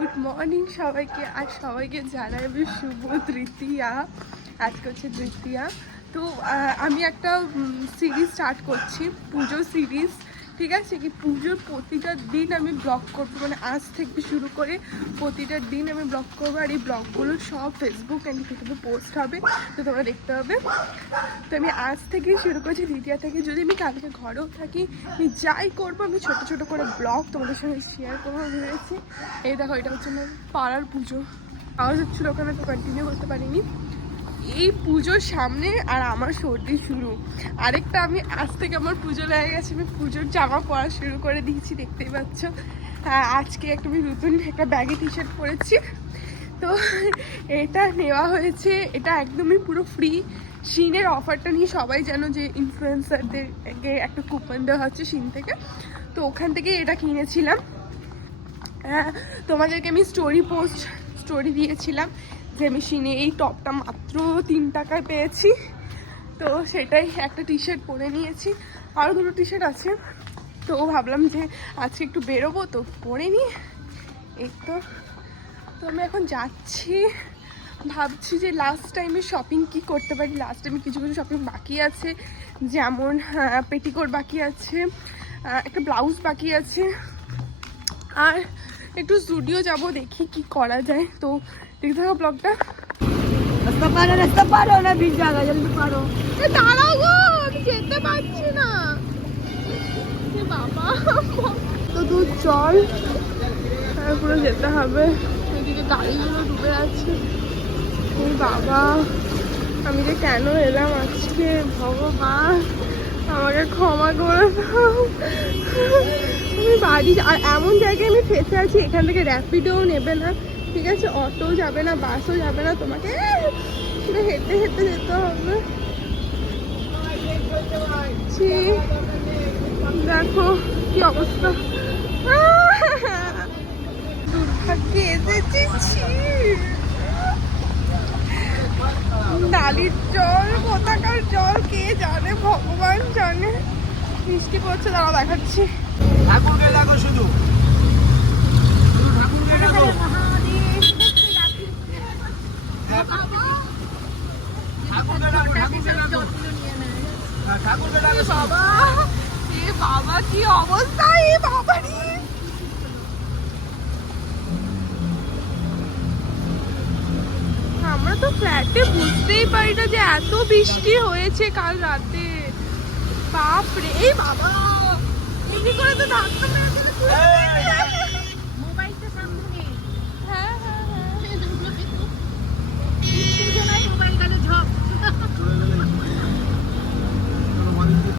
Good morning সবাইকে আর সবাইকে আমি শুভ তৃতীয়া। আজকে হচ্ছে তৃতীয়া তো আমি একটা সিরিজ স্টার্ট করছি, পুজো সিরিজ ঠিক আছে? কি পুজোর প্রতিটা দিন আমি ব্লগ করব মানে আজ থেকে শুরু করে প্রতিটা দিন আমি ব্লগ করব আর এই ব্লগগুলো সব ফেসবুক অ্যান্ড ইউটিউবে পোস্ট হবে, তো তোমরা দেখতে হবে তো আমি আজ থেকেই শুরু করছি, দ্বিতীয় থেকে যদি আমি কালকে ঘরেও থাকি, আমি যাই করব, আমি ছোট ছোট করে ব্লগ তোমাদের সঙ্গে শেয়ার করব ভেবেছি। এই দেখো, এটা হচ্ছে আমার পাড়ার পুজো। আওয়াজ হচ্ছিল ওখানে, তো কন্টিনিউ করতে পারিনি। এই পুজোর সামনে আর আমার সর্দি শুরু। আরেকটা আমি আজ থেকে আমার পুজো লেগে গেছে আমি পুজোর জামা পরা শুরু করে দিয়েছি দেখতেই পাচ্ছ। আর আজকে একটা আমি নতুন একটা ব্যাগে টি শার্ট পরেছি। তো এটা নেওয়া হয়েছে এটা একদমই পুরো ফ্রি শিনের অফারটা নিয়ে সবাই জানো যে ইনফ্লুয়েন্সারদেরকে একটা কুপন দেওয়া হচ্ছে শিন থেকে। তো ওখান থেকে এটা কিনেছিলাম। হ্যাঁ, তোমাদেরকে আমি স্টোরি পোস্ট স্টোরি দিয়েছিলাম। যে মেশিনে এই টপটা মাত্র তিন টাকায় পেয়েছি। তো সেটাই একটা টি শার্ট পরে নিয়েছি। আরও দুটো টি শার্ট আছে। তো ভাবলাম যে আজকে একটু বেরোবো তো, পরে নিয়ে এই তো। তো আমি এখন যাচ্ছি। ভাবছি যে লাস্ট টাইমে শপিং কি করতে পারি? লাস্ট টাইমে কিছু কিছু শপিং বাকি আছে। যেমন পেটিকোট বাকি আছে। একটা ব্লাউজ বাকি আছে। আর একটু স্টুডিও যাব দেখি কি করা যায়। তো দেখতে থাকো ব্লগটা রাস্তা পারো রাস্তা পারো না ভিড় জায়গা জলদি পারো। দাঁড়াও গো আমি যেতে পারছি না। বাবা। তো চল যেতে হবে। এদিকে গাড়িগুলো ডুবে আছে। এই বাবা আমি যে কেন এলাম আজকে ভগবান আমাকে ক্ষমা করে দাও। আমি বাড়ি আর এমন জায়গায় আমি ফেসে আছি, এখান থেকে র্যাপিডোও নেবে না। ঠিক আছে অটোও যাবে না বাসও যাবে না, তোমাকে পুরো হেঁটে হেঁটে যেতে হবে। দেখো কি অবস্থা। দুর্ভাগ্যে এসেছি। নালির জল, কোথাকার জল, কে জানে, ভগবান জানে। বৃষ্টি পড়ছে দাঁড়া দেখাচ্ছি। ঠাকুরকে ডাকো শুধু। আমরা তো ফ্ল্যাটে বুঝতেই পারি না যে এত বৃষ্টি হয়েছে কাল রাতে। বাপ রে এই বাবা। এমনি করে তো ধাক্কা মেরে দিলে পুরো-